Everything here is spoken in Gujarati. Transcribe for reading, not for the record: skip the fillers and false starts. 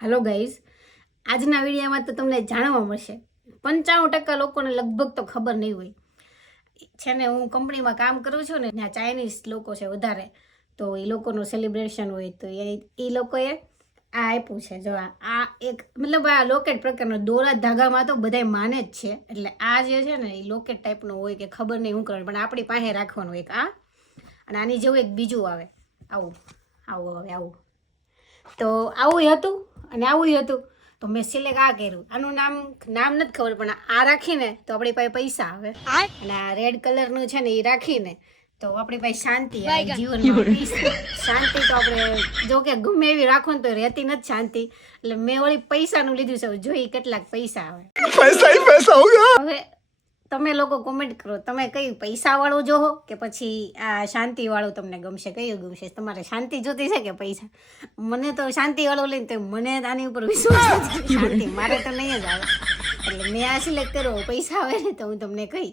હાલો ગાઈઝ, આજના વિડીયોમાં તો તમને જાણવા મળશે 95% લોકોને લગભગ તો ખબર નહીં હોય છે ને. હું કંપનીમાં કામ કરું છું ને, ત્યાં ચાઇનીઝ લોકો છે વધારે, તો એ લોકોનું સેલિબ્રેશન હોય તો એ લોકોએ આ આપ્યું છે. જો આ એક મતલબ આ લોકેટ પ્રકારનો દોરા ધાગામાં તો બધાય માને જ છે, એટલે આ જે છે ને એ લોકેટ ટાઈપનું હોય કે ખબર નહીં શું કરવાનું, પણ આપણી પાસે રાખવાનું એક આ, અને આની જેવું એક બીજું આવે આવું આવું હવે આવું. તો આવું હતું અને આવું હતું, તો મેં સિલેક્ટ આ કર્યું. આનું નામ નથી ખબર, પણ આ રાખીને તો આપણી પાસે પૈસા આવે, અને આ રેડ કલરનું છે ને એ રાખીને તો આપણી પાસે શાંતિ આવે જીવનમાં. શાંતિ તો આપણે જો કે ગમે એવી રાખો ને તો રહેતી નથી શાંતિ, એટલે મેં વળી પૈસાનું લીધું છે. જોઈ કેટલાક પૈસા આવે, પૈસા ही પૈસા હોગા. હવે તમે લોકો કોમેન્ટ કરો, તમે કઈ પૈસાવાળું જોહો કે પછી આ શાંતિવાળું તમને ગમશે, કયું ગમશે? તમારે શાંતિ જોતી છે કે પૈસા? મને તો શાંતિવાળું લઈને તો મને આની ઉપર વિશ્વાસ નથી. શાંતિ મારે તો નહીં જ આવે, એટલે મેં આ સિલેક્ટ કર્યો. પૈસા આવે ને તો હું તમને કહી